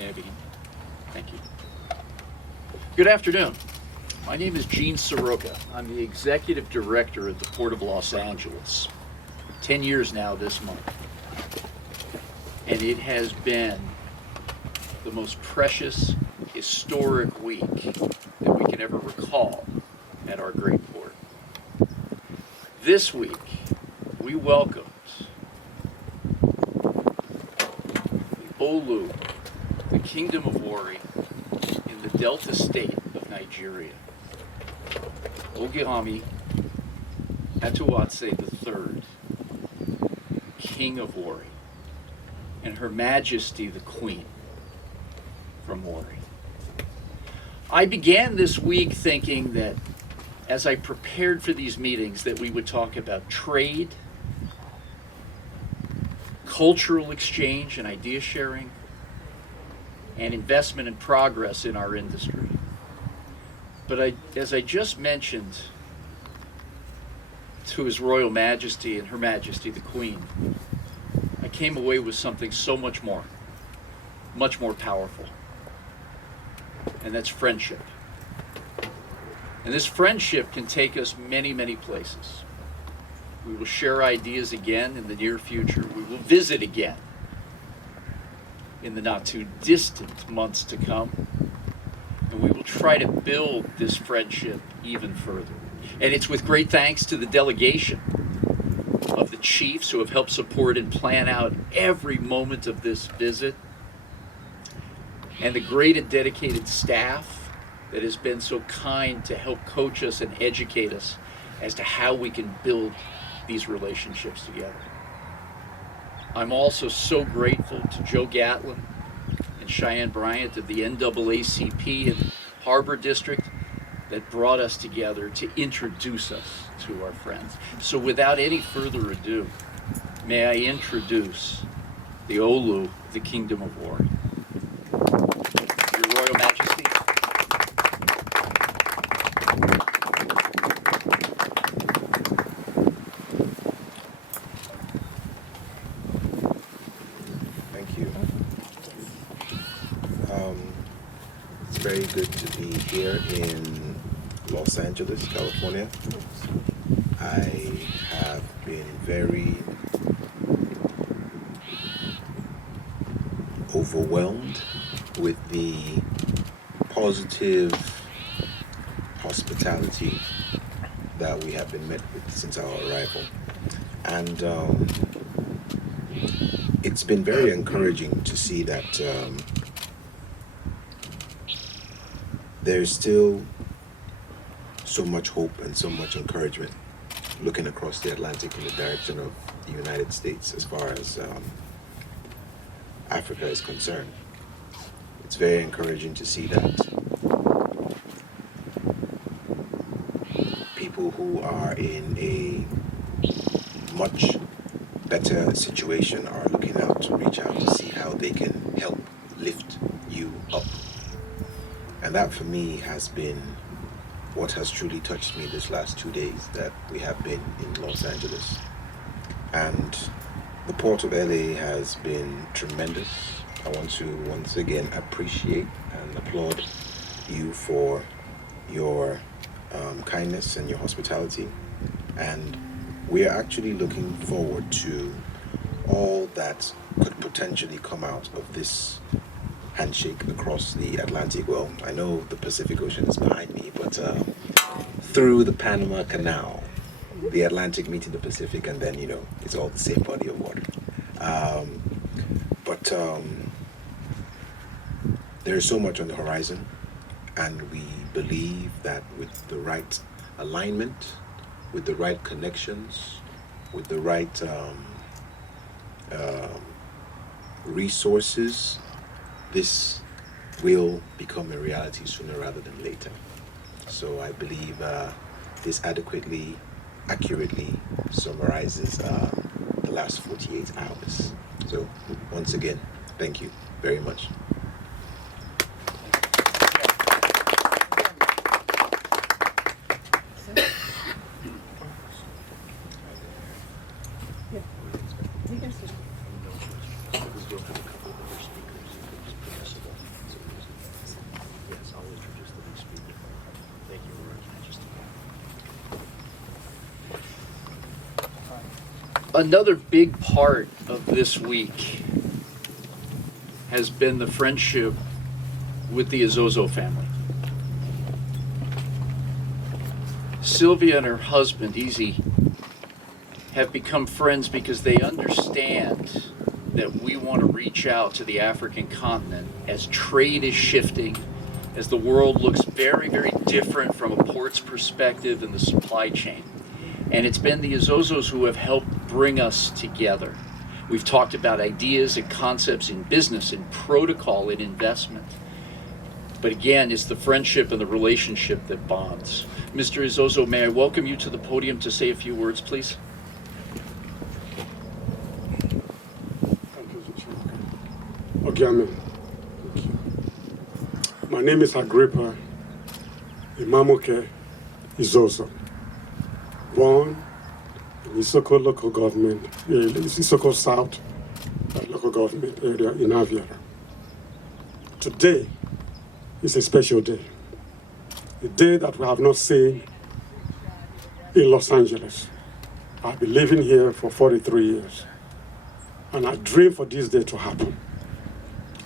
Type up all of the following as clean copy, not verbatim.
May I begin? Thank you. Good afternoon. My name is Gene Seroka. I'm the Executive Director at the Port of Los Angeles. 10 years now this month. And it has been the most precious, historic week that we can ever recall at our great port. This week, we welcomed the Olu, the Kingdom of Warri, in the Delta State of Nigeria. Ogiame Atuwatse III, King of Warri, and Her Majesty the Queen from Warri. I began this week thinking that as I prepared for these meetings that we would talk about trade, cultural exchange and idea sharing, and investment and progress in our industry. But as I just mentioned to His Royal Majesty and Her Majesty the Queen, I came away with something so much more powerful. And that's friendship. And this friendship can take us many, many places. We will share ideas again in the near future. We will visit again in the not too distant months to come. And we will try to build this friendship even further. And it's with great thanks to the delegation of the chiefs who have helped support and plan out every moment of this visit, and the great and dedicated staff that has been so kind to help coach us and educate us as to how we can build these relationships together. I'm also so grateful to Joe Gatlin and Cheyenne Bryant of the NAACP and Harbor District that brought us together to introduce us to our friends. So without any further ado, may I introduce the Olu, the Kingdom of Warri. Your Royal Majesty. Thank you. It's very good to be here in Los Angeles, California. I have been very overwhelmed with the positive hospitality that we have been met with since our arrival. And it's been very encouraging to see that there's still so much hope and so much encouragement looking across the Atlantic in the direction of the United States as far as Africa is concerned. It's very encouraging to see that people who are in a much better situation are looking out to reach out to see how they can help lift you up. And that for me has been what has truly touched me this last 2 days that we have been in Los Angeles. And the Port of LA has been tremendous. I want to once again appreciate and applaud you for your kindness and your hospitality. And we are actually looking forward to all that could potentially come out of this handshake across the Atlantic. Well, I know the Pacific Ocean is behind me, but through the Panama Canal, the Atlantic meeting the Pacific, and then, it's all the same body of water. But there's so much on the horizon, and we believe that with the right alignment, with the right connections, with the right resources, this will become a reality sooner rather than later. So I believe this adequately, accurately summarizes the last 48 hours. So once again, thank you very much. Another big part of this week has been the friendship with the Izozo family. Sylvia and her husband, Easy, have become friends because they understand that we want to reach out to the African continent as trade is shifting, as the world looks very, very different from a port's perspective in the supply chain. And it's been the Izozos who have helped bring us together. We've talked about ideas and concepts in business, in protocol, in investment. But again, it's the friendship and the relationship that bonds. Mr. Izozo, may I welcome you to the podium to say a few words, please? Thank you, Ogiame. Thank you. My name is Agrippa Imamoke Izozo. Born in Isoko local government, Isoko South local government area in Aviara. Today is a special day. A day that we have not seen in Los Angeles. I've been living here for 43 years. And I dream for this day to happen.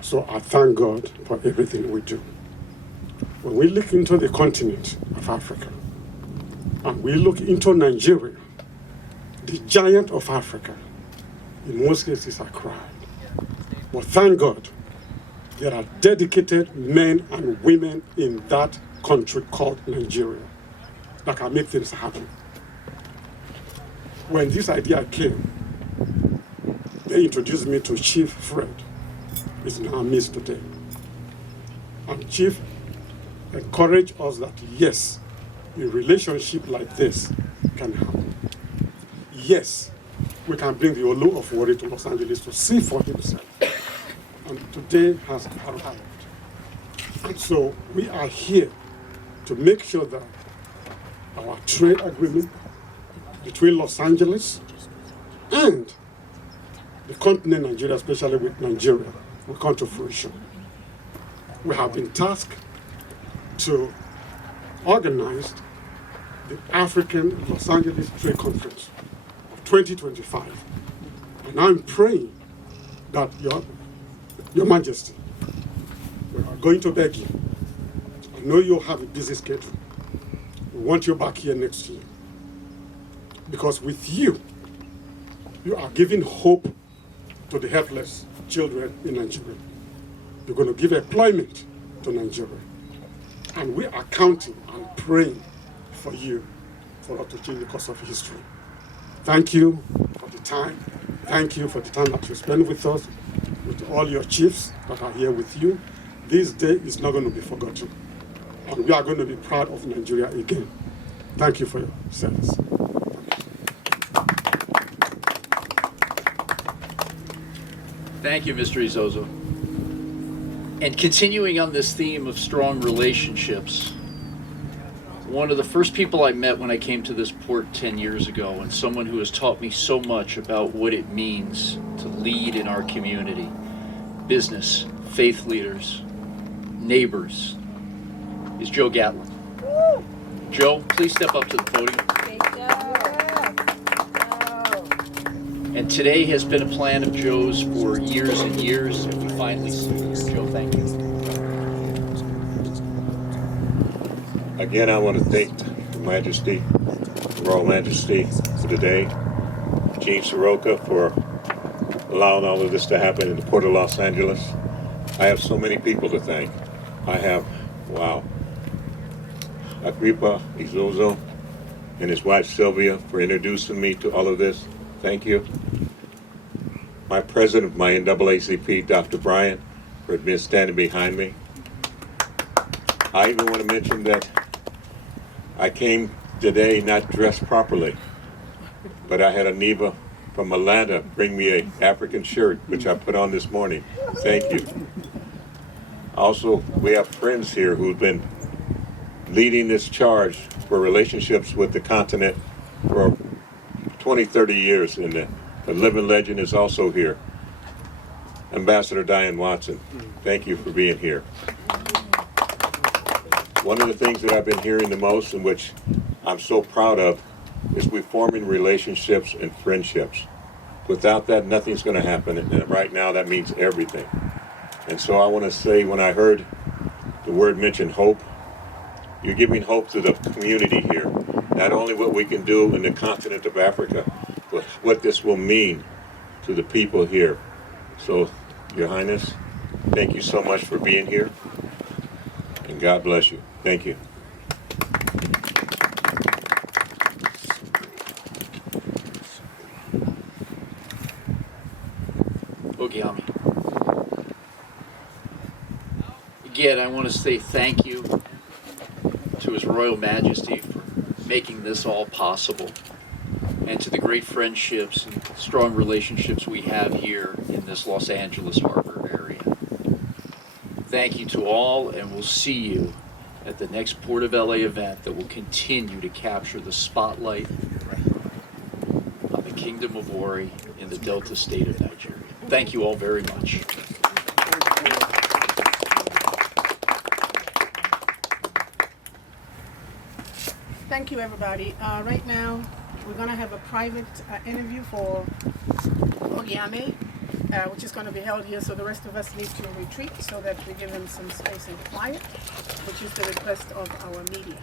So I thank God for everything we do. When we look into the continent of Africa, and we look into Nigeria, the giant of Africa, in most cases I cried. But thank God, there are dedicated men and women in that country called Nigeria that can make things happen. When this idea came, they introduced me to Chief Fred. He's in our midst today. And Chief encouraged us that yes, a relationship like this can happen. Yes, we can bring the Olu of Warri to Los Angeles to see for himself. And today has arrived. And so we are here to make sure that our trade agreement between Los Angeles and the continent Nigeria, especially with Nigeria, will come to fruition. We have been tasked to organize the African Los Angeles Trade Conference of 2025. And I'm praying that Your Majesty, we are going to beg you. I know you have a busy schedule. We want you back here next year. Because with you, you are giving hope to the helpless children in Nigeria. You're going to give employment to Nigeria. And we are counting and praying for you for us to change the course of history. Thank you for the time. Thank you for the time that you spend with us, with all your chiefs that are here with you. This day is not going to be forgotten. And we are going to be proud of Nigeria again. Thank you for your service. Thank you, Mr. Izozo. And continuing on this theme of strong relationships, one of the first people I met when I came to this port 10 years ago, and someone who has taught me so much about what it means to lead in our community, business, faith leaders, neighbors, is Joe Gatlin. Joe, please step up to the podium. And today has been a plan of Joe's for years and years, and we finally see you here. Joe, thank you. Again, I want to thank Her Majesty, Royal Majesty for today, Gene Seroka for allowing all of this to happen in the Port of Los Angeles. I have so many people to thank. I have, Agrippa Izozo and his wife Sylvia for introducing me to all of this. Thank you. My president of my NAACP, Dr. Brian, for being standing behind me. I even want to mention that I came today not dressed properly, but I had a Neva from Atlanta bring me an African shirt, which I put on this morning. Thank you. Also, we have friends here who've been leading this charge for relationships with the continent for 20, 30 years, and the living legend is also here. Ambassador Diane Watson, thank you for being here. One of the things that I've been hearing the most, and which I'm so proud of, is we're forming relationships and friendships. Without that, nothing's going to happen. And right now, that means everything. And so I want to say, when I heard the word mentioned hope, you're giving hope to the community here. Not only what we can do in the continent of Africa, but what this will mean to the people here. So, Your Highness, thank you so much for being here. And God bless you. Thank you. Ogiame. Again, I want to say thank you to His Royal Majesty for making this all possible, and to the great friendships and strong relationships we have here in this Los Angeles harbor area. Thank you to all, and we'll see you at the next Port of LA event that will continue to capture the spotlight on the Kingdom of Warri in the Delta State of Nigeria. Thank you all very much. Thank you, everybody. Right now, we're going to have a private interview for Ogiame, which is going to be held here, so the rest of us need to retreat so that we give him some space and quiet, which is the request of our media.